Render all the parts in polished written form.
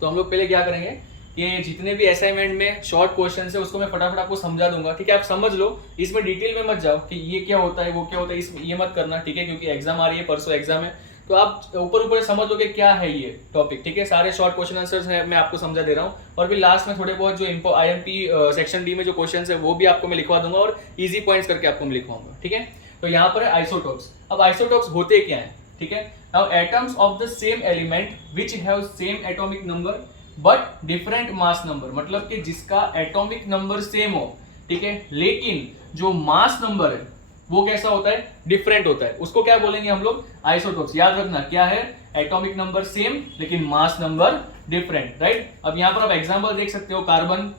तो हम लोग पहले क्या करेंगे कि जितने भी असाइनमेंट में शॉर्ट क्वेश्चन है उसको मैं फटाफट आपको समझा दूंगा, ठीक है। आप समझ लो, इसमें डिटेल में मत जाओ कि ये क्या होता है वो क्या होता है, इसमें ये मत करना, ठीक है, क्योंकि एग्जाम आ रही है, परसों एग्जाम है। तो आप ऊपर ऊपर समझ लो कि क्या है ये टॉपिक, ठीक है। सारे शॉर्ट क्वेश्चन आंसर्स है मैं आपको समझा दे रहा हूँ, और फिर लास्ट में थोड़े बहुत जो IMP सेक्शन डी में जो क्वेश्चन है वो भी आपको मैं लिखवा दूंगा, और इजी पॉइंट्स करके आपको मैं लिखवाऊंगा, ठीक है। तो यहाँ पर है आइसोटोप्स। अब आइसोटोप्स होते क्या है, ठीक है। Now atoms of the same element which have same atomic number but different mass number, मतलब कि जिसका एटॉमिक नंबर सेम हो, ठीक है, लेकिन जो मास नंबर है वो कैसा होता है, डिफरेंट होता है, उसको क्या बोलेंगे हम लोग, आइसोटोप्स। याद रखना क्या है, एटॉमिक नंबर सेम लेकिन मास नंबर डिफरेंट, राइट। अब यहाँ पर आप एग्जांपल देख सकते हो, कार्बन,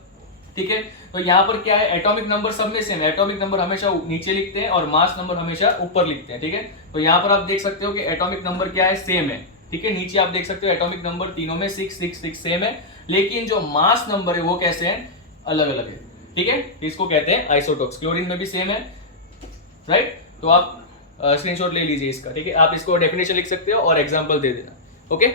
ठीक है। तो यहाँ पर क्या है, एटॉमिक नंबर सब में सेम है, एटॉमिक नंबर हमेशा नीचे लिखते हैं और मास नंबर हमेशा ऊपर लिखते हैं, ठीक है। तो यहाँ पर आप देख सकते हो कि एटॉमिक नंबर क्या है, सेम है, ठीक है। नीचे आप देख सकते हो एटॉमिक नंबर तीनों में 666 सेम है, लेकिन जो मास नंबर है वो कैसे हैं, अलग अलग है, ठीक है। इसको कहते हैं आइसोटोप्स। क्लोरीन में भी सेम है, राइट। तो आप स्क्रीनशॉट ले लीजिए इसका, ठीक है। आप इसको डेफिनेशन लिख सकते हो और एग्जांपल दे देना, ओके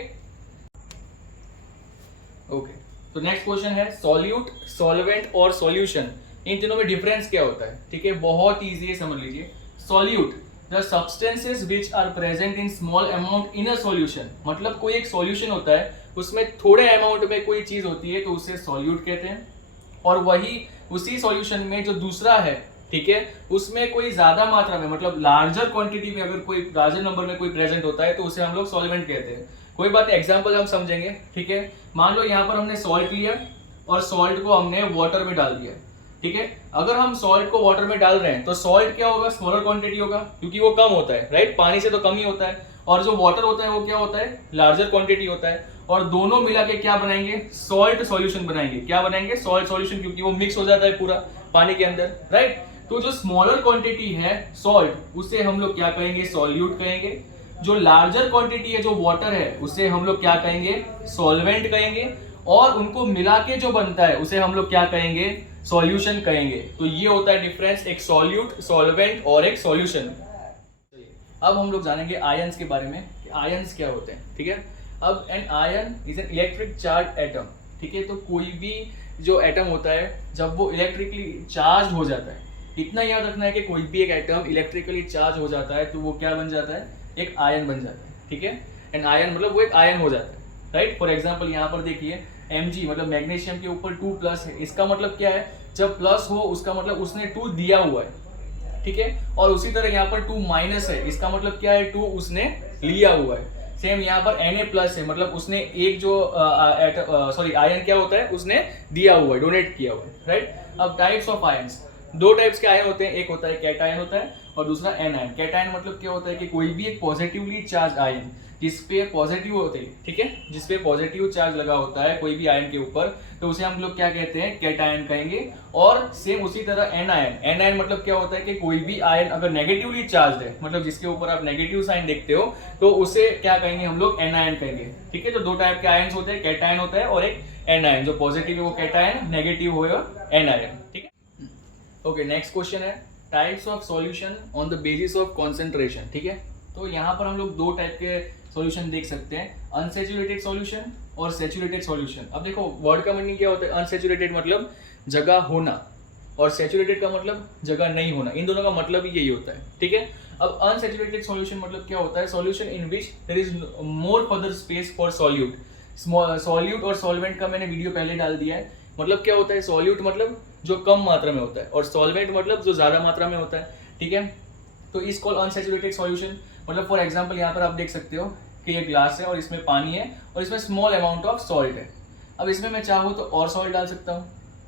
ओके। तो नेक्स्ट क्वेश्चन है, सॉल्यूट, सॉल्वेंट और सॉल्यूशन, इन तीनों में डिफरेंस क्या होता है, ठीक है। बहुत इजी है, समझ लीजिए। Solute, the substances which are present in small amount in a solution, मतलब कोई एक सॉल्यूशन होता है उसमें थोड़े अमाउंट में कोई चीज होती है तो उसे सॉल्यूट कहते हैं, और वही उसी सॉल्यूशन में जो दूसरा है, ठीक है, उसमें कोई ज्यादा मात्रा में, मतलब लार्जर क्वांटिटी में अगर कोई लार्जर नंबर में कोई प्रेजेंट होता है तो उसे हम लोग सॉल्वेंट कहते हैं। कोई बात, एग्जांपल हम समझेंगे, ठीक है। मान लो यहाँ पर हमने सॉल्ट लिया और सॉल्ट को हमने वाटर में डाल दिया, ठीक है। अगर हम सॉल्ट को वाटर में डाल रहे हैं तो सॉल्ट क्या होगा, स्मॉलर क्वांटिटी होगा, क्योंकि वो कम होता है, राइट, पानी से तो कम ही होता है, और जो वाटर होता है वो क्या होता है, लार्जर क्वांटिटी होता है, और दोनों मिला के क्या बनाएंगे, सॉल्ट सॉल्यूशन बनाएंगे। क्या बनाएंगे, सॉल्ट सॉल्यूशन, क्योंकि वो मिक्स हो जाता है पूरा पानी के अंदर, राइट। तो जो स्मॉलर क्वांटिटी है सॉल्ट, उसे हम लोग क्या कहेंगे, सॉल्यूट कहेंगे। जो लार्जर क्वांटिटी है जो वाटर है उसे हम लोग क्या कहेंगे, सॉल्वेंट कहेंगे, और उनको मिला के जो बनता है उसे हम लोग क्या कहेंगे, सॉल्यूशन कहेंगे। तो ये होता है डिफरेंस, एक सॉल्यूट, सॉल्वेंट और एक सॉल्यूशन। अब हम लोग जानेंगे आयंस के बारे में कि आयंस क्या होते हैं, ठीक है। अब an ion is an electric charge atom, ठीक है। तो कोई भी जो एटम होता है जब वो इलेक्ट्रिकली चार्ज हो जाता है, इतना याद रखना है कि कोई भी एक एटम इलेक्ट्रिकली चार्ज हो जाता है तो वो क्या बन जाता है, एक आयन बन जाता है, ठीक है। एन आयन मतलब वो एक आयन हो जाता है, राइट। फॉर एग्जाम्पल यहाँ पर देखिए Mg, मतलब मैग्नीशियम के ऊपर 2+ है, इसका मतलब क्या है, जब प्लस हो उसका मतलब उसने 2 दिया हुआ है, ठीक है। और उसी तरह यहाँ पर 2- है, इसका मतलब क्या है, 2 उसने लिया हुआ है। सेम यहाँ पर Na+ है, मतलब उसने एक जो आयन क्या होता है, उसने दिया हुआ है, डोनेट किया हुआ है, राइट। अब टाइप्स ऑफ आयंस, दो टाइप्स के आयन होते हैं, एक होता है कैटायन होता है और दूसरा एनायन। कैटायन मतलब क्या होता है कि कोई भी एक पॉजिटिवली चार्ज आयन जिसपे पॉजिटिव होते हैं, ठीक है, जिसपे पॉजिटिव चार्ज लगा होता है कोई भी आयन के ऊपर, तो उसे हम लोग क्या कहते हैं, कैटायन कहेंगे। और सेम उसी तरह एनायन, एनायन मतलब क्या होता है कि कोई भी आयन अगर नेगेटिवली चार्ज है, मतलब जिसके ऊपर आप नेगेटिव साइन देखते हो, तो उसे क्या कहेंगे, हम लोग एनायन कहेंगे, ठीक है। तो दो टाइप के आयन्स होते हैं, कैटायन होता है और एक एनायन, जो पॉजिटिव है वो कैटायन, नेगेटिव होगा एनायन, ठीक है। ओके, नेक्स्ट क्वेश्चन है, types of solution on the basis of concentration, ठीक है। तो यहाँ पर हम लोग दो टाइप के सॉल्यूशन देख सकते हैं, अनसेचुरेटेड सॉल्यूशन और सेचुरेटेड सॉल्यूशन। अब देखो वर्ड का मीनिंग क्या होता है, अनसेचुरेटेड मतलब जगह होना, और सेचुरेटेड का मतलब जगह नहीं होना, इन दोनों का मतलब ही यही होता है, ठीक है। अब अनसेचुरेटेड सॉल्यूशन मतलब क्या होता है, solution in which there is more further space for solute. Solute और सॉल्वेंट का मैंने वीडियो पहले डाल दिया है। मतलब क्या होता है, सॉल्यूट मतलब जो कम मात्रा में होता है और सॉल्वेंट मतलब जो ज्यादा मात्रा में होता है, ठीक है। तो इस कॉल अनसेचुरेटेड सॉल्यूशन, मतलब फॉर एग्जांपल यहाँ पर आप देख सकते हो कि ये ग्लास है और इसमें पानी है और इसमें स्मॉल अमाउंट ऑफ सॉल्ट है। अब इसमें मैं चाहूँ तो और सॉल्ट डाल सकता हूँ,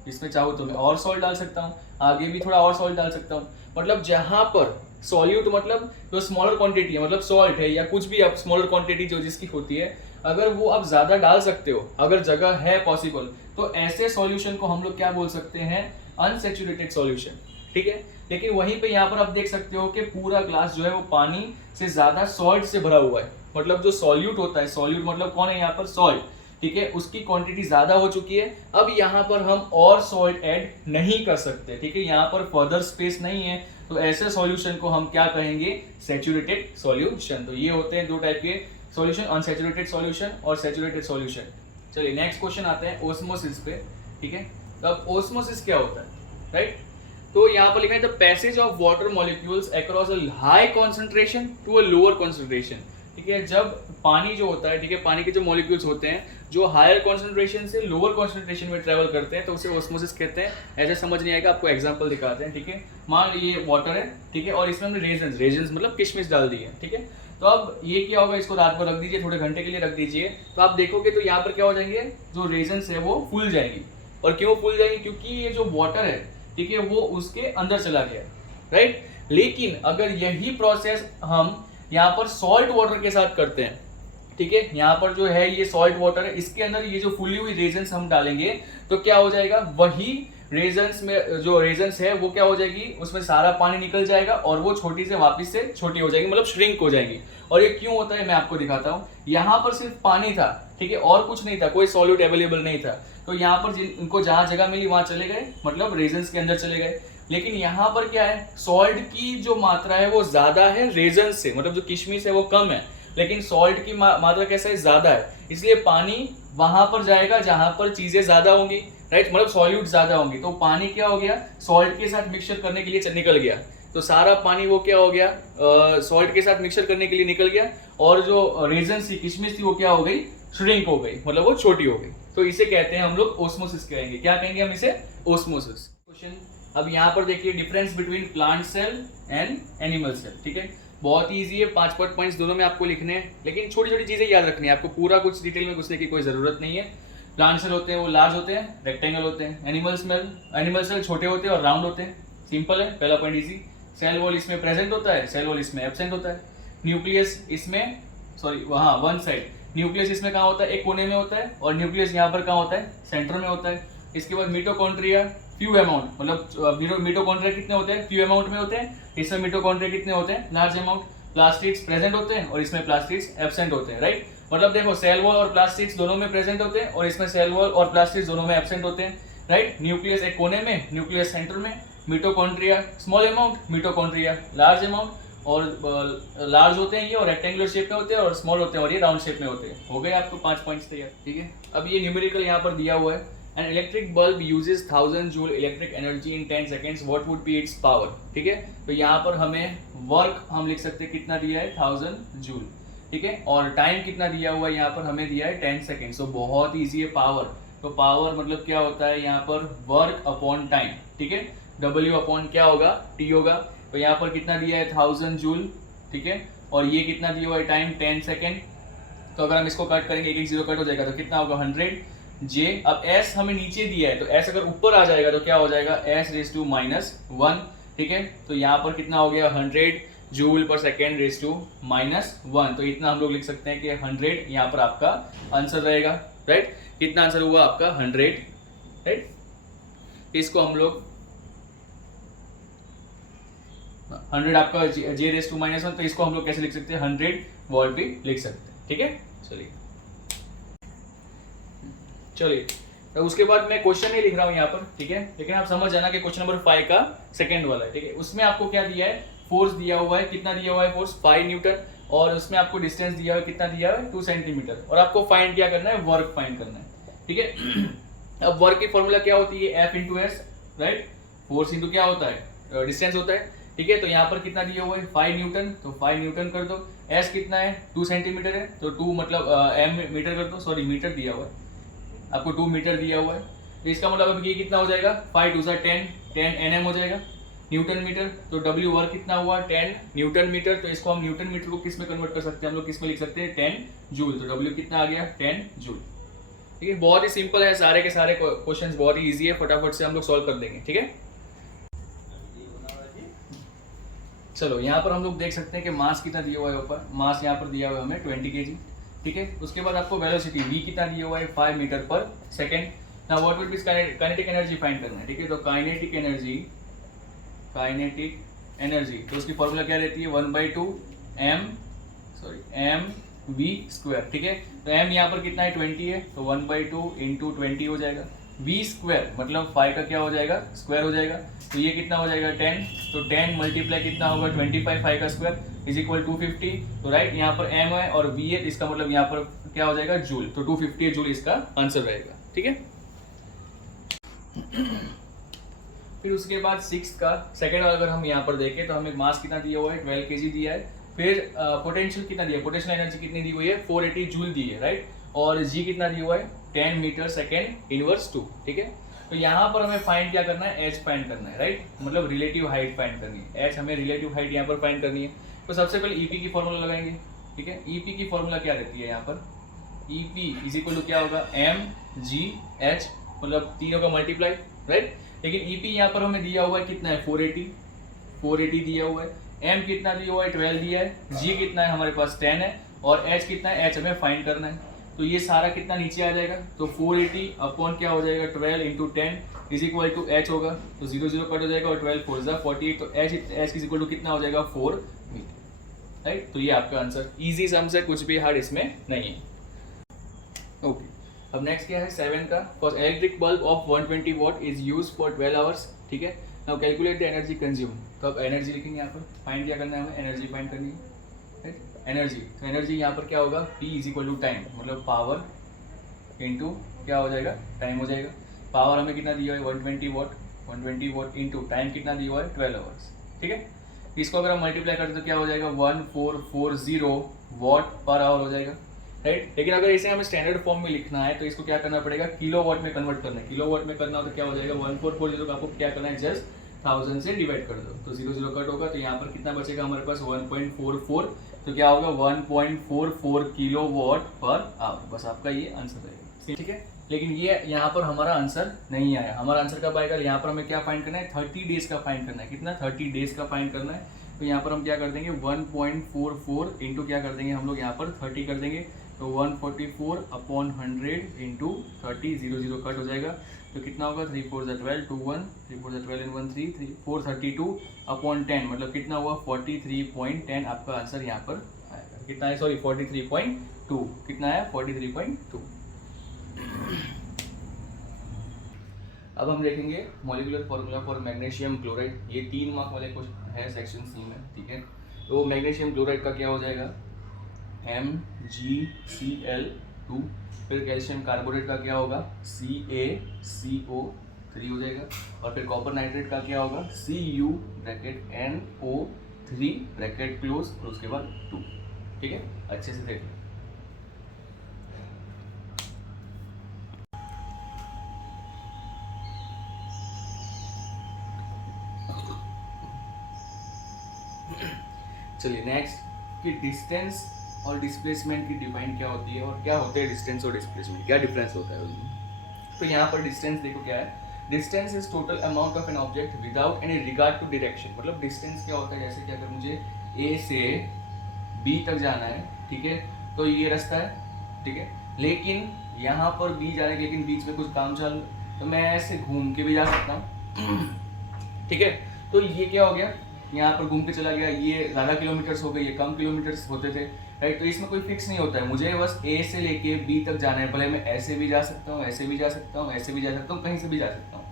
इसमें चाहूँ तो मैं और सॉल्ट डाल सकता हूँ, आगे भी थोड़ा और सॉल्ट डाल सकता हूँ। मतलब जहाँ पर सॉल्यूट मतलब जो स्मॉलर क्वांटिटी है, मतलब सॉल्ट है या कुछ भी आप स्मॉलर क्वांटिटी जो जिसकी होती है, अगर वो आप ज्यादा डाल सकते हो, अगर जगह है पॉसिबल, तो ऐसे सॉल्यूशन को हम लोग क्या बोल सकते हैं, अनसेचुरेटेड सॉल्यूशन, ठीक है। लेकिन वहीं पे यहाँ पर आप देख सकते हो कि पूरा ग्लास जो है वो पानी से ज्यादा सॉल्ट से भरा हुआ है। मतलब जो सॉल्यूट होता है, सॉल्यूट मतलब कौन है यहाँ पर, सॉल्ट, ठीक है, उसकी क्वांटिटी ज्यादा हो चुकी है। अब यहाँ पर हम और सॉल्ट ऐड नहीं कर सकते, ठीक है, यहाँ पर फर्दर स्पेस नहीं है, तो ऐसे सॉल्यूशन को हम क्या कहेंगे, सैचुरेटेड सॉल्यूशन। तो ये होते हैं दो टाइप के सॉल्यूशन, अनसैचुरेटेड सॉल्यूशन और सैचुरेटेड सॉल्यूशन। चलिए नेक्स्ट क्वेश्चन आते हैं ओस्मोसिस पे, ठीक है। तो अब ओस्मोसिस क्या होता है, राइट। तो यहाँ पर लिखा है the passage of water molecules across a high concentration to a lower concentration, ठीक है। जब पानी जो होता है, ठीक है, पानी के जो मॉलिक्यूल्स होते हैं जो हायर कॉन्सेंट्रेशन से लोअर कॉन्सेंट्रेशन में ट्रेवल करते हैं तो उसे ओस्मोसिस कहते हैं। ऐसे समझ नहीं आएगा, आपको एग्जांपल दिखाते हैं, ठीक है। मान लीजिए ये वाटर है, ठीक है, और इसमें हमने रेजन्स मतलब किशमिश डाल दी है, ठीक है। तो अब ये क्या होगा, इसको रात भर रख दीजिए, थोड़े घंटे के लिए रख दीजिए, तो आप देखोगे तो यहाँ पर क्या हो जाएंगे, जो रेजन्स है वो फूल जाएंगी। और क्यों फूल जाएंगी, क्योंकि ये जो वाटर है, ठीक है, वो उसके अंदर चला गया, राइट। लेकिन अगर यही प्रोसेस हम यहाँ पर सॉल्ट वाटर के साथ करते हैं, ठीक है, यहाँ पर जो है ये सॉल्ट वाटर है, इसके अंदर ये जो फुली हुई रेजन्स हम डालेंगे तो क्या हो जाएगा, वही रेजन्स में जो रेजन्स है वो क्या हो जाएगी, उसमें सारा पानी निकल जाएगा और वो छोटी से वापस से छोटी हो जाएगी, मतलब श्रिंक हो जाएगी। और ये क्यों होता है मैं आपको दिखाता हूँ। यहाँ पर सिर्फ पानी था, ठीक है, और कुछ नहीं था, कोई सॉल्यूट अवेलेबल नहीं था, तो यहाँ पर इनको जहां जगह मिली वहां चले गए, मतलब रेजन्स के अंदर चले गए। लेकिन यहाँ पर क्या है, सॉल्ट की जो मात्रा है वो ज्यादा है रेजन्स से, मतलब जो किशमिश है वो कम है, लेकिन सॉल्ट की मात्रा कैसा है, ज्यादा है, इसलिए पानी वहां पर जाएगा जहां पर चीजें ज्यादा होंगी, राइट, मतलब सॉल्यूट ज्यादा होंगी। तो पानी क्या हो गया, सॉल्ट के साथ मिक्सचर करने के लिए निकल गया, तो सारा पानी वो क्या हो गया, सॉल्ट के साथ मिक्सचर करने के लिए निकल गया, और जो रेजन्स थी, किशमिश थी, वो क्या हो गई, श्रिंक हो गई, मतलब वो छोटी हो गई। तो इसे कहते हैं हम लोग ओस्मोसिस कहेंगे। क्या कहेंगे हम इसे, ओस्मोसिस। क्वेश्चन अब यहाँ पर देखिए, difference between plant cell and animal cell, ठीक है। बहुत ही ईजी है, 5 पॉइंट्स दोनों में आपको लिखने हैं, लेकिन छोटी छोटी चीजें याद रखनी है, आपको पूरा कुछ डिटेल में घुसने की कोई जरूरत नहीं है। प्लांट सेल होते हैं वो लार्ज होते हैं, रेक्टेंगल होते हैं। एनिमल सेल छोटे होते हैं और राउंड होते हैं। सिंपल है, पहला पॉइंट इजी। सेल वॉल इसमें प्रेजेंट होता है, सेल वॉल इसमें एब्सेंट होता है। न्यूक्लियस इसमें, सॉरी वहाँ वन साइड, न्यूक्लियस इसमें कहाँ होता है, एक कोने में होता है, और न्यूक्लियस यहाँ पर कहाँ होता है, सेंटर में होता है। इसके बाद मिटोकॉन्ड्रिया फ्यू अमाउंट, मतलब मिटोकॉन्ड्रिया कितने होते हैं, फ्यू अमाउंट में होते हैं। इसमें मिटोकॉन्ड्रिया कितने होते हैं, लार्ज अमाउंट। प्लास्टिड्स प्रेजेंट होते हैं और इसमें प्लास्टिड्स एब्सेंट होते हैं, राइट। मतलब देखो, सेल वॉल और प्लास्टिड्स दोनों में प्रेजेंट होते हैं और इसमें सेल वॉल और प्लास्टिड्स दोनों में एब्सेंट होते हैं, राइट। न्यूक्लियस एक कोने में, न्यूक्लियस सेंटर में। Mitochondria small amount, mitochondria large amount, और लार्ज होते हैं ये और रेक्टेंगुलर शेप में होते हैं, और स्मॉल होते हैं और ये राउंड शेप में होते हैं। हो गए आपको 5 पॉइंट्स तैयार, ठीक है। अब ये न्यूमेरिकल यहाँ पर दिया हुआ है। An electric bulb uses 1000 joule electric energy in 10 seconds. What would be its power? ठीक है, तो यहाँ पर हमें वर्क हम लिख सकते हैं, कितना दिया है, 1000 जूल, ठीक है, और टाइम कितना दिया हुआ है, यहाँ पर हमें दिया है 10 सेकेंड। तो बहुत ईजी है पावर। तो पावर मतलब क्या होता है, यहाँ पर वर्क अपॉन टाइम, ठीक है, W अपॉन क्या होगा, T होगा। तो यहाँ पर कितना दिया है, 1000 जूल, ठीक है, और ये कितना दिया हुआ है, टाइम 10 सेकेंड। तो अगर हम इसको कट करेंगे, एक जीरो कट हो जाएगा, तो कितना होगा, 100 जे। अब S हमें नीचे दिया है, तो S अगर ऊपर आ जाएगा तो क्या हो जाएगा, S⁻⁻1, ठीक है। तो यहाँ पर कितना हो गया, 100 जूल पर सेकेंड (-1). तो इतना हम लोग लिख सकते हैं कि 100 यहाँ पर आपका आंसर रहेगा, राइट। कितना आंसर हुआ आपका, 100, राइट। इसको हम लोग 100 आपका J⁻⁻1, तो इसको हम लोग कैसे लिख सकते हैं, 100 वॉल्ट भी लिख सकते हैं, ठीक है। चलिए तो उसके बाद मैं क्वेश्चन नहीं लिख रहा हूँ यहाँ पर, ठीक है, लेकिन आप समझ जाना कि क्वेश्चन नंबर 5 का सेकंड वाला है, ठीक है। उसमें आपको क्या दिया है, फोर्स दिया हुआ है, कितना दिया हुआ है, फोर्स 5 न्यूटन, और उसमें आपको डिस्टेंस दिया हुआ है, कितना दिया है, 2 सेंटीमीटर, और आपको फाइंड क्या करना है, वर्क फाइंड करना है, ठीक है। अब वर्क की फॉर्मूला क्या होती है, F×S, राइट। फोर्स इंटू क्या होता है, डिस्टेंस होता है, ठीक है। तो यहाँ पर कितना दिया हुआ है, 5 न्यूटन, तो 5 न्यूटन कर दो। S कितना है, 2 सेंटीमीटर है, तो 2 मतलब M मीटर कर दो, सॉरी मीटर दिया हुआ है आपको, 2 मीटर दिया हुआ है। तो इसका मतलब अब ये कितना हो जाएगा, 5 2 10 Nm हो जाएगा, न्यूटन मीटर। तो W वर्क कितना हुआ, 10 न्यूटन मीटर। तो इसको हम न्यूटन मीटर को किस में कन्वर्ट कर सकते हैं, हम लोग किस में लिख सकते हैं, 10 जूल। तो W कितना आ गया, 10 जूल, ठीक है। बहुत ही सिंपल है, सारे के सारे क्वेश्चंस बहुत ही ईजी है, फटाफट से हम लोग सॉल्व कर देंगे, ठीक है। चलो यहाँ पर हम लोग देख सकते हैं कि मास कितना दिया हुआ है ऊपर, मास यहाँ पर दिया हुआ है हमें 20 kg, ठीक है। उसके बाद आपको वेलोसिटी v कितना दिया हुआ है, 5 मीटर पर second. Now what will be kinetic energy find करना है, ठीक है। तो काइनेटिक एनर्जी तो उसकी फॉर्मूला क्या रहती है, 1/2 mv², ठीक है। तो m यहाँ पर कितना है, 20 है, तो 1/2 × 20 हो जाएगा। v² मतलब 5 का क्या हो जाएगा, स्क्वायर हो जाएगा, तो ये कितना हो जाएगा, 10। तो 10 मल्टीप्लाई कितना होगा, 25, 5 का स्क्वायर इज इक्वल 250। तो राइट, यहाँ पर m है और v है, इसका मतलब यहाँ पर क्या हो जाएगा जूल, तो 250 जूल इसका आंसर रहेगा, ठीक है। फिर उसके बाद सिक्स का सेकेंड अगर हम यहाँ पर देखें तो हमें मास कितना दिया हुआ है 12 kg दिया है। फिर पोटेंशियल कितना दिया है, पोटेंशियल एनर्जी कितनी दी हुई है 480 जूल दी है, राइट। और जी कितना दिया हुआ है 10 मीटर सेकेंड इनवर्स 2, ठीक है। तो यहाँ पर हमें फाइंड क्या करना है, एच फाइंड करना है, राइट, मतलब रिलेटिव हाइट फाइंड करनी है। एच हमें रिलेटिव हाइट यहाँ पर फाइंड करनी है। तो सबसे पहले ईपी की फॉर्मूला लगाएंगे, ठीक है। ईपी की फॉर्मूला क्या रहती है यहाँ पर, ईपी इज इक्वल टू क्या होगा एम जी एच, मतलब तीनों का मल्टीप्लाई, राइट। लेकिन ईपी यहाँ पर हमें दिया हुआ है कितना है 480 दिया हुआ है। एम कितना दिया हुआ है 12 दिया है। जी कितना है हमारे पास 10 है। और एच कितना है, एच हमें फाइंड करना है। तो ये सारा कितना नीचे आ जाएगा, तो 480 अपॉन क्या हो जाएगा 12 into 10 is equal to H होगा, तो 0 0 कट हो जाएगा और 12 4 जा 48, तो एच इज इक्वल टू कितना हो जाएगा 4 मीटर, राइट। तो ये आपका आंसर, इजी सम से, कुछ भी हार्ड इसमें नहीं है। ओके, अब नेक्स्ट क्या है 7 का, for electric bulb of 120 what is use for 12 hours, ठीक है। Now calculate the energy consume, तो अब एनर्जी लिखेंगे यहाँ पर, फाइंड क्या करना है हमें, एनर्जी फाइंड करनी है, राइट। एनर्जी, तो एनर्जी यहाँ पर क्या होगा, P is equal to time, मतलब पावर इंटू क्या हो जाएगा, टाइम हो जाएगा। पावर हमें कितना दिया है 120 वॉट इंटू टाइम कितना दिया हुआ है 12 आवर्स, ठीक है। इसको अगर हम मल्टीप्लाई करते तो क्या हो जाएगा 1440 वॉट पर आवर हो जाएगा, राइट। लेकिन अगर इसे हमें स्टैंडर्ड फॉर्म में लिखना है तो इसको क्या करना पड़ेगा, किलो वॉट में कन्वर्ट करना है। किलो वॉट में करना हो तो क्या हो जाएगा 1440 का आपको क्या करना है, जस्ट 1000 से डिवाइड कर दो, तो 0 0 कट होगा, तो यहाँ पर कितना बचेगा हमारे पास 1.44, तो क्या होगा 1.44 किलो वॉट पर आवर, बस आपका ये आंसर रहेगा, ठीक है। लेकिन ये यहाँ पर हमारा आंसर नहीं आया। हमारा आंसर कब आएगा, यहाँ पर हमें क्या फाइंड करना है 30 डेज का फाइंड करना है, कितना 30 डेज का फाइंड करना है। तो यहाँ पर हम क्या कर देंगे 1.44 इंटू क्या कर देंगे हम लोग यहाँ पर 30 कर देंगे, तो 144 अपॉन 100 इंटू 30, 0 0 कट हो जाएगा, तो कितना होगा 3 4 12 2 1 3 4 12 and 1 3 3 432 अपॉन 10, मतलब कितना हुआ 43.10, आपका आंसर यहाँ पर आएगा। कितना है, सॉरी 43.2, कितना है 43.2। अब हम देखेंगे molecular formula for magnesium chloride, ये 3 मार्क वाले कुछ है सेक्शन सी में, ठीक है। तो मैग्नीशियम क्लोराइड का क्या हो जाएगा MgCl2, फिर कैल्शियम कार्बोनेट का क्या होगा CaCO3 हो जाएगा, और फिर कॉपर नाइट्रेट का क्या होगा CuNO3 ब्रैकेट क्लोज, और उसके बाद 2, ठीक है। अच्छे से देख लो। चलिए नेक्स्ट कि डिस्टेंस और डिस्प्लेसमेंट की डिफाइन क्या होती है, और क्या होते हैं डिस्टेंस और डिस्प्लेसमेंट, क्या डिफरेंस होता है उनमें। तो यहाँ पर डिस्टेंस देखो क्या है, distance is total amount of an object without any regard to direction. मतलब डिस्टेंस क्या होता है, जैसे कि अगर मुझे A से B तक जाना है, ठीक है, तो ये रास्ता है, ठीक है। लेकिन यहाँ पर B जाने के, लेकिन बीच में कुछ काम चालू, तो मैं ऐसे घूम के भी जा सकता हूँ, ठीक है। तो ये क्या हो गया, यहाँ पर घूम के चला गया, ये ज़्यादा किलोमीटर्स हो गए, ये कम किलोमीटर्स होते थे, राइट। तो इसमें कोई फिक्स नहीं होता है, मुझे बस A से लेके B तक जाना है, भले मैं ऐसे भी जा सकता हूँ, ऐसे भी जा सकता हूँ, ऐसे भी जा सकता हूँ, कहीं से भी जा सकता हूँ,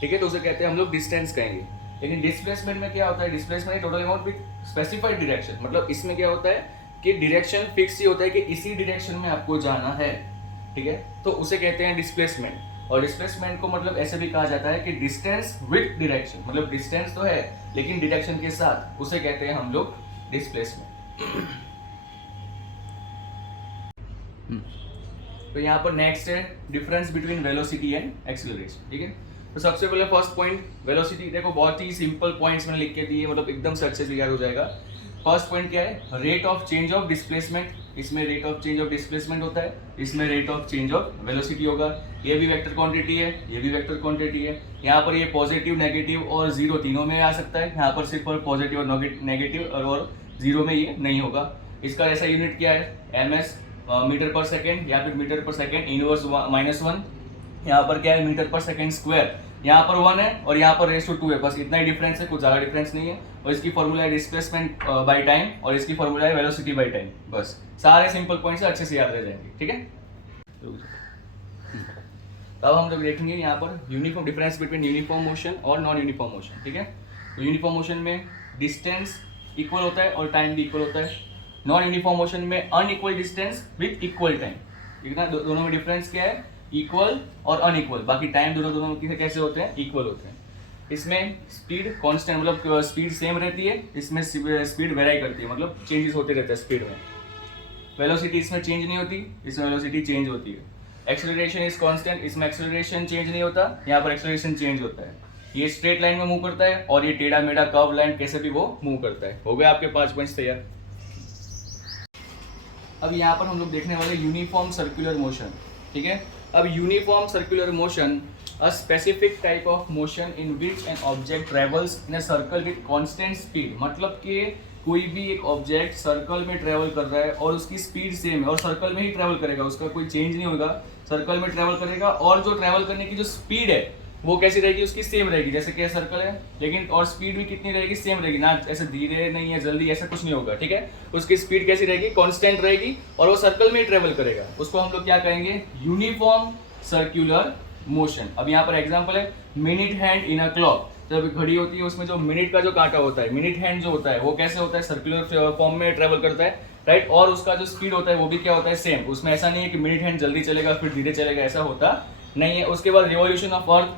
ठीक है। तो उसे कहते हैं हम लोग डिस्टेंस कहेंगे। लेकिन डिस्प्लेसमेंट में क्या होता है, displacement total amount with specified direction, मतलब इसमें क्या होता है कि डायरेक्शन फिक्स ही होता है कि इसी डायरेक्शन में आपको जाना है, ठीक है। तो उसे कहते हैं डिस्प्लेसमेंट। और डिस्प्लेसमेंट को मतलब ऐसे भी कहा जाता है कि डिस्टेंस विद डायरेक्शन, मतलब डिस्टेंस तो है लेकिन डायरेक्शन के साथ, उसे कहते हैं हम लोग डिस्प्लेसमेंट। तो यहाँ पर नेक्स्ट है difference between velocity and acceleration, ठीक है। तो सबसे पहले फर्स्ट पॉइंट वेलोसिटी, देखो बहुत ही सिंपल पॉइंट्स मैंने लिख के दिए, मतलब एकदम से अच्छे से क्लियर हो जाएगा। फर्स्ट पॉइंट क्या है, rate of change of displacement, इसमें rate of change of displacement होता है, इसमें rate of change of velocity होगा। ये भी वेक्टर क्वांटिटी है, ये भी वेक्टर क्वांटिटी है। यहाँ पर ये पॉजिटिव, नेगेटिव और जीरो तीनों में आ सकता है, यहाँ पर सिर्फ पॉजिटिव और नेगेटिव और जीरो में ये नहीं होगा। इसका ऐसा यूनिट क्या है, MS मीटर पर सेकेंड या फिर मीटर पर सेकेंड इनवर्स -1। यहाँ पर क्या है मीटर पर सेकेंड स्क्वायर, यहाँ पर 1 है और यहाँ पर रेशो 2 है, बस इतना ही डिफरेंस है, कुछ ज़्यादा डिफरेंस नहीं है। और इसकी फॉर्मूला है डिस्प्लेसमेंट बाय टाइम और इसकी फॉर्मूला है वेलोसिटी बाय टाइम, बस सारे सिंपल पॉइंट्स अच्छे से याद रह जाएंगे, ठीक है। अब हम लोग देखेंगे यहाँ पर uniform difference between uniform motion और नॉन यूनिफॉर्म मोशन, ठीक है। तो यूनिफॉर्म मोशन में डिस्टेंस इक्वल होता है और टाइम भी इक्वल होता है, नॉन यूनिफॉर्म मोशन में unequal distance with equal time. इतना दोनों में डिफरेंस क्या है, इक्वल और अनइक्वल, बाकी टाइम दोनों कैसे होते हैं, इक्वल होते हैं। इसमें स्पीड कांस्टेंट मतलब स्पीड सेम रहती है, इसमें स्पीड वेराई करती है, मतलब चेंजेस होते रहते हैं स्पीड में। वेलोसिटी इसमें चेंज नहीं होती, इसमें वेलोसिटी चेंज होती है। एक्सेलरेशन इज कांस्टेंट, इसमें एक्सेलरेशन चेंज नहीं होता, यहाँ पर एक्सेलरेशन चेंज होता है। ये स्ट्रेट लाइन में मूव करता है और ये टेढ़ा मेढ़ा कर्व लाइन कैसे भी वो मूव करता है। हो गए आपके 5 पॉइंट्स तैयार। अब यहाँ पर हम लोग देखने वाले यूनिफॉर्म सर्कुलर मोशन, ठीक है। अब uniform circular motion a specific type of motion in which an object travels in a circle with constant speed, मतलब कि कोई भी एक ऑब्जेक्ट सर्कल में ट्रेवल कर रहा है और उसकी स्पीड सेम है और सर्कल में ही ट्रेवल करेगा, उसका कोई चेंज नहीं होगा, सर्कल में ट्रेवल करेगा और जो ट्रेवल करने की जो स्पीड है वो कैसी रहेगी, उसकी सेम रहेगी, जैसे कि सर्कल है लेकिन और स्पीड भी कितनी रहेगी, सेम रहेगी ना, ऐसे धीरे नहीं है जल्दी ऐसा कुछ नहीं होगा, ठीक है। उसकी स्पीड कैसी रहेगी, कांस्टेंट रहेगी और वो सर्कल में ही ट्रेवल करेगा, उसको हम लोग क्या कहेंगे, यूनिफॉर्म सर्कुलर मोशन। अब यहाँ पर एग्जांपल है minute hand in a clock, जब घड़ी होती है उसमें जो मिनट का जो कांटा होता है, मिनट हैंड जो होता है वो कैसे होता है, सर्कुलर फॉर्म में ट्रेवल करता है, राइट। और उसका जो स्पीड होता है वो भी क्या होता है, सेम। उसमें ऐसा नहीं है कि मिनट हैंड जल्दी चलेगा फिर धीरे चलेगा, ऐसा होता नहीं है। उसके बाद रिवॉल्यूशन ऑफ अर्थ,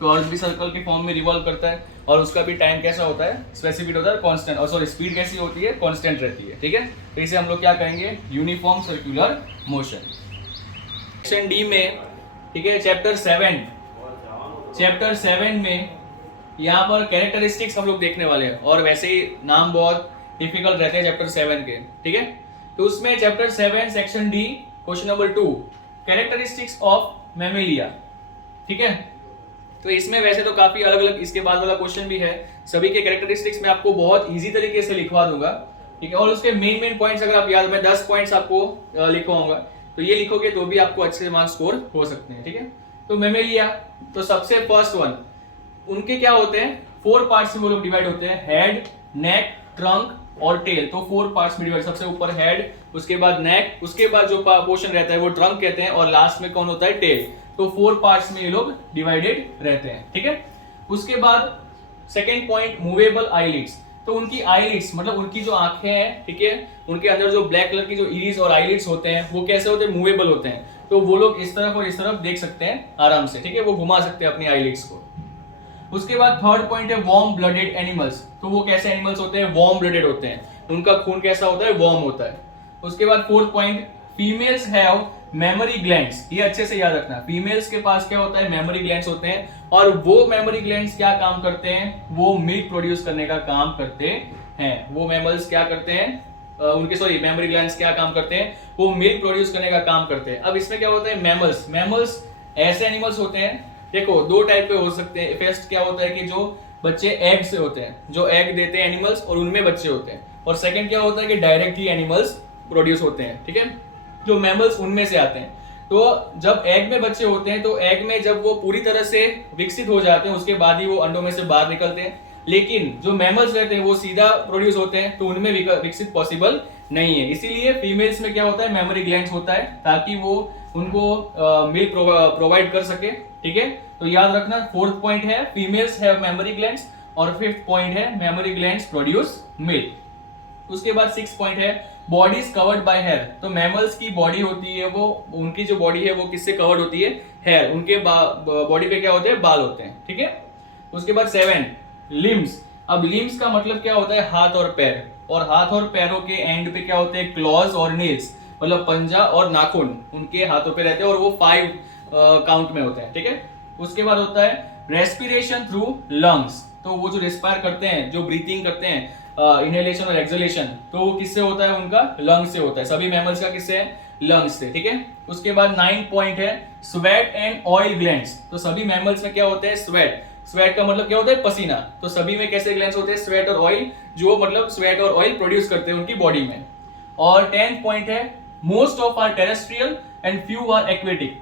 तो अर्थ भी सर्कल के फॉर्म में रिवॉल्व करता है और उसका भी टाइम कैसा होता है, स्पेसिफिक होता है, कांस्टेंट, और सॉरी स्पीड कैसी होती है, कांस्टेंट रहती है, ठीक है। तो इसे हम लोग क्या कहेंगे, uniform circular motion. Section D में, ठीक है, चैप्टर 7 में यहाँ पर कैरेक्टरिस्टिक्स हम लोग देखने वाले हैं और वैसे ही नाम बहुत डिफिकल्ट रहते हैं चैप्टर 7 के, ठीक है। तो उसमें chapter 7 section D question number 2 characteristics of Mammalia, ठीक है। तो इसमें वैसे तो काफी अलग अलग इसके बाद वाला क्वेश्चन भी है, सभी के कैरेक्टरिस्टिक्स में आपको बहुत इजी तरीके से लिखवा दूंगा, ठीक है। और उसके मेन पॉइंट्स अगर आप याद, मैं 10 पॉइंट्स आपको लिखवाऊंगा, तो ये लिखोगे तो भी आपको अच्छे मार्क्स स्कोर हो सकते हैं, ठीक है। तो मैमेलिया, तो सबसे फर्स्ट वन, उनके क्या होते हैं, 4 पार्ट्स में वो लोग डिवाइड होते हैं, हेड, नेक, ट्रंक और टेल। तो 4 पार्ट्स में डिवाइड, सबसे ऊपर हेड, उसके बाद नेक, उसके बाद जो पोर्शन रहता है वो ट्रंक कहते हैं और लास्ट में कौन होता है, टेल। तो 4 पार्ट्स में ये लोग डिवाइडेड रहते हैं, ठीक है। उसके बाद सेकेंड पॉइंट, मूवेबल आईलिड्स। तो उनकी आईलिड्स मतलब उनकी जो आंखें हैं, ठीक है, उनके अंदर जो ब्लैक कलर की जो इरीज और आईलिड्स होते हैं वो कैसे होते हैं, मूवेबल होते हैं। तो वो लोग इस तरफ और इस तरफ देख सकते हैं आराम से, ठीक है, वो घुमा सकते हैं अपनी आईलिड्स को। उसके बाद थर्ड पॉइंट है वार्म ब्लडेड एनिमल्स। तो वो कैसे एनिमल्स होते हैं, वार्म ब्लडेड होते हैं, उनका खून कैसा होता है, वार्म होता है। उसके बाद fourth point, females have mammary glands. ये अच्छे से याद रखना, फीमेल्स के पास क्या होता है, मेमोरी ग्लैंड्स होते हैं और वो मेमोरी ग्लैंड्स क्या काम करते हैं, वो मिल्क प्रोड्यूस करने का काम करते हैं। वो मैमल्स क्या करते हैं, उनके मेमोरी ग्लैंड्स क्या काम करते हैं, वो मिल्क प्रोड्यूस करने का काम करते हैं। अब इसमें क्या होता है, मैमल्स ऐसे एनिमल्स होते हैं, देखो 2 टाइप के हो सकते हैं। फर्स्ट क्या होता है कि जो बच्चे एग से होते हैं, जो एग देते हैं एनिमल्स और उनमें बच्चे होते हैं। और सेकंड क्या होता है कि डायरेक्टली एनिमल्स प्रोड्यूस होते हैं, ठीक है, जो मैमल्स उनमें से आते हैं। तो जब एग में बच्चे होते हैं तो एग में जब वो पूरी तरह से विकसित हो जाते हैं उसके बाद ही वो अंडों में से बाहर निकलते हैं। लेकिन जो मैमल्स रहते हैं वो सीधा प्रोड्यूस होते हैं, तो उनमें विकसित पॉसिबल नहीं है। इसीलिए फीमेल्स में क्या होता है, मेमोरी ग्लैंड्स होता है ताकि वो उनको मिल्क प्रोवाइड कर सके, ठीक है। तो याद रखना, फोर्थ पॉइंट है फीमेल्स हैव मेमोरी ग्लैंड्स और फिफ्थ पॉइंट है मेमोरी ग्लैंड्स प्रोड्यूस मिल्क। उसके बाद 6 पॉइंट है body is covered by hair. तो मैमल्स की बॉडी होती है, वो उनकी जो बॉडी है वो किससे कवर्ड होती है, हेयर। उनके बॉडी पे क्या होते हैं, बाल होते हैं, ठीक है। उसके बाद 7 लिम्स। अब लिम्स का मतलब क्या होता है, हाथ और पैर, और हाथ और पैरों के एंड पे क्या होते हैं, क्लॉज और नेल्स, मतलब पंजा और नाखून उनके हाथों पे रहते हैं और वो 5 काउंट में होते हैं, ठीक है। उसके बाद होता है रेस्पिरेशन थ्रू लंग्स। तो वो जो रेस्पायर करते हैं, जो ब्रीथिंग करते हैं, इनहेलेशन और एक्सहेलेशन, तो वो किससे होता है, उनका लंग्स से होता है। सभी मैमल्स का किससे है, लंग्स से, ठीक है। उसके बाद 9 पॉइंट है स्वेट एंड ऑयल ग्लैंड्स। तो सभी मैमल्स में क्या होते हैं, स्वेट का मतलब क्या होता है, पसीना। तो सभी में कैसे ग्लैंड्स होते हैं, स्वेट और ऑयल, जो मतलब स्वेट और ऑयल प्रोड्यूस करते हैं उनकी बॉडी में। और 10 पॉइंट है most of are terrestrial and few are aquatic.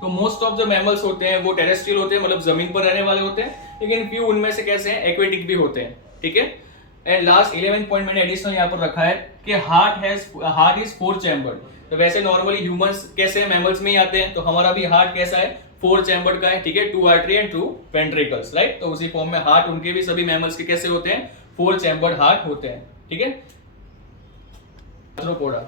तो मोस्ट ऑफ जो मैमल्स होते हैं वो टेरेस्ट्रियल होते हैं, मतलब जमीन पर रहने वाले होते हैं, लेकिन फ्यू उनमें से कैसे हैं, एक्वेटिक भी होते हैं, ठीक है। एंड लास्ट 11 पॉइंट मैंने एडिशनल यहाँ पर रखा है कि हार्ट इज 4 चैम्बर्ड। तो वैसे नॉर्मली ह्यूमंस कैसे मैमल्स में ही आते हैं, तो हमारा भी हार्ट कैसा है, 4 चैम्बर्ड का है, ठीक है, 2 आर्टरी एंड 2 वेंट्रिकल्स, राइट। तो उसी फॉर्म में हार्ट उनके भी सभी मैमल्स के कैसे होते हैं, 4 चैम्बर्ड हार्ट होते हैं, ठीक है। आर्थ्रोपोडा।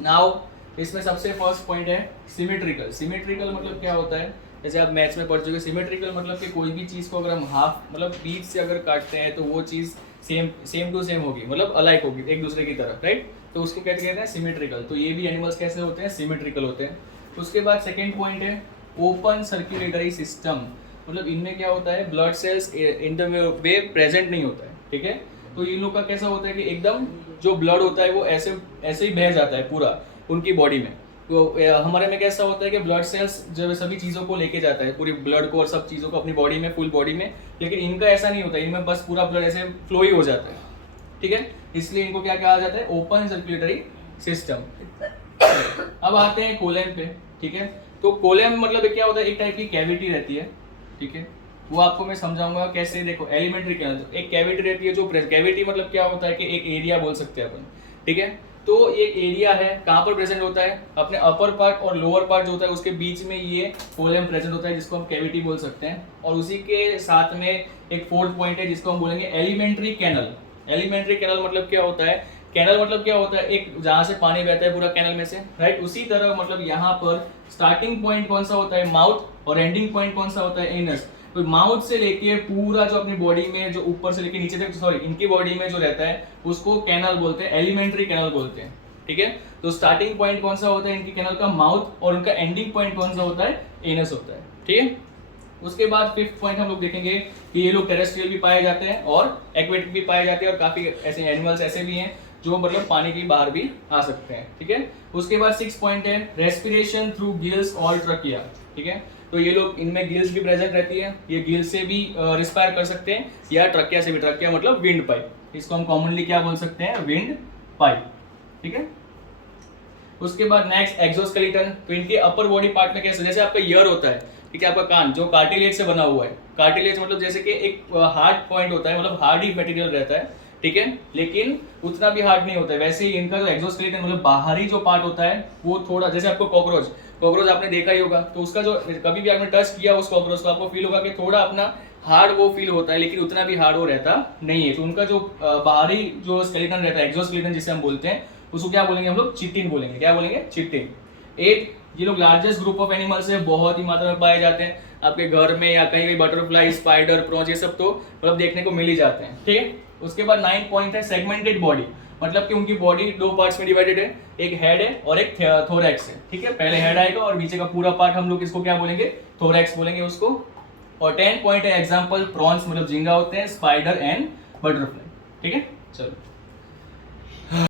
नाउ इसमें सबसे फर्स्ट पॉइंट है सिमेट्रिकल। सिमेट्रिकल मतलब क्या होता है, जैसे आप मैथ्स में पढ़ चुके, सिमेट्रिकल मतलब कि कोई भी चीज़ को अगर हम हाफ मतलब बीच से अगर काटते हैं तो वो चीज़ सेम टू सेम होगी, मतलब अलाइक होगी एक दूसरे की तरफ, राइट। तो उसको कहते हैं सिमेट्रिकल। तो ये भी एनिमल्स कैसे होते हैं, सिमेट्रिकल होते हैं। उसके बाद सेकेंड पॉइंट है ओपन सर्कुलेटरी सिस्टम। मतलब इनमें क्या होता है, blood cells in the way present नहीं होता है, ठीक है। तो इन लोग का कैसा होता है कि एकदम जो ब्लड होता है वो ऐसे ऐसे ही बह जाता है पूरा उनकी बॉडी में। तो हमारे में कैसा होता है कि ब्लड सेल्स जो सभी चीज़ों को लेके जाता है, पूरी ब्लड को और सब चीज़ों को अपनी बॉडी में, फुल बॉडी में। लेकिन इनका ऐसा नहीं होता, इनमें बस पूरा ब्लड ऐसे फ्लो ही हो जाता है, ठीक है। इसलिए इनको क्या कहा जाता है, ओपन सर्कुलेटरी सिस्टम। अब आते हैं कोलम पे, ठीक है। तो कोलम मतलब क्या होता है, एक टाइप की कैविटी रहती है, ठीक है। वो आपको मैं समझाऊंगा कैसे। देखो एलिमेंट्री कैनल, एक कैविटी रहती है, जो कैविटी मतलब क्या होता है कि एक एरिया बोल सकते हैं अपन, ठीक है। तो एक एरिया है, कहाँ पर प्रेजेंट होता है, अपने अपर पार्ट और लोअर पार्ट जो होता है उसके बीच में ये कोलम प्रेजेंट होता है, जिसको हम कैविटी बोल सकते हैं। और उसी के साथ में एक फोर्थ पॉइंट है जिसको हम बोलेंगे एलिमेंट्री कैनल। एलिमेंट्री कैनल मतलब क्या होता है, कैनल मतलब क्या होता है, एक जहाँ से पानी बहता है पूरा कैनल में से, राइट। उसी तरह मतलब यहाँ पर स्टार्टिंग पॉइंट कौन सा होता है, माउथ, और एंडिंग पॉइंट कौन सा होता है, एनस। तो माउथ से लेके पूरा जो अपनी बॉडी में जो ऊपर से लेके नीचे तक, सॉरी इनकी बॉडी में जो रहता है उसको कैनल बोलते हैं, एलिमेंट्री कैनल बोलते हैं, ठीक है। तो स्टार्टिंग पॉइंट कौन सा होता है इनकी कैनल का, माउथ, और उनका एंडिंग पॉइंट कौन सा होता है, एनस होता है, ठीक है। उसके बाद फिफ्थ पॉइंट हम लोग देखेंगे कि ये लोग टेरेस्ट्रियल भी पाए जाते हैं और एक्वेटिक भी पाए जाते हैं, और काफी ऐसे एनिमल्स ऐसे भी हैं जो मतलब पानी के बाहर भी आ सकते हैं, ठीक है। उसके बाद सिक्स पॉइंट है रेस्पिरेशन थ्रू गिल्स और ट्रकिया, ठीक है। तो ये लोग, इनमें गिल्स भी प्रेजेंट रहती है, ये गिल्स से भी रिस्पायर कर सकते हैं, या ट्रकिया से भी। ट्रकिया मतलब विंड पाइप, इसको हम कॉमनली क्या बोल सकते हैं, विंड पाइप, ठीक है। उसके बाद नेक्स्ट एक्सोस्केलेटन। तो इनके अपर बॉडी पार्ट में कैसे, जैसे आपका ईयर होता है, ठीक है, आपका कान जो कार्टिलेज से बना हुआ है। कार्टिलेज मतलब जैसे कि एक हार्ड पॉइंट होता है, मतलब हार्ड ही मटेरियल रहता है, ठीक है, लेकिन उतना भी हार्ड नहीं होता है। वैसे ही इनका जो एक्सोस्केलेटन मतलब बाहरी जो पार्ट होता है वो थोड़ा, जैसे आपको कॉकरोच आपने देखा ही होगा, तो उसका जो कभी भी आपने टच किया उस कॉकरोच को, आपको फील होगा कि थोड़ा अपना हार्ड वो फील होता है, लेकिन उतना भी हार्ड वो रहता नहीं है। तो उनका जो बाहरी जो स्केलेटन रहता है, एक्सोस्केलेटन जिसे हम बोलते हैं, उसको क्या बोलेंगे हम लोग, चिटिन बोलेंगे। क्या बोलेंगे, चिटिन। एक ये लोग लार्जेस्ट ग्रुप ऑफ एनिमल्स है, बहुत ही मात्रा में पाए जाते हैं आपके घर में या कहीं कहीं, बटरफ्लाई, स्पाइडर, प्रॉन्स, ये सब तो मतलब देखने को मिल ही जाते हैं, ठीक है। उसके बाद 9 पॉइंट है सेगमेंटेड बॉडी। मतलब कि उनकी बॉडी 2 पार्ट्स में डिवाइडेड है, एक हेड है और एक थोरैक्स है, ठीक है। पहले हेड आएगा और नीचे का पूरा पार्ट हम लोग इसको क्या बोलेंगे, थोरैक्स बोलेंगे उसको। और 10 पॉइंट है एग्जाम्पल, प्रॉन्स मतलब झींगा होते हैं, स्पाइडर एंड बटरफ्लाई, ठीक है। चलो।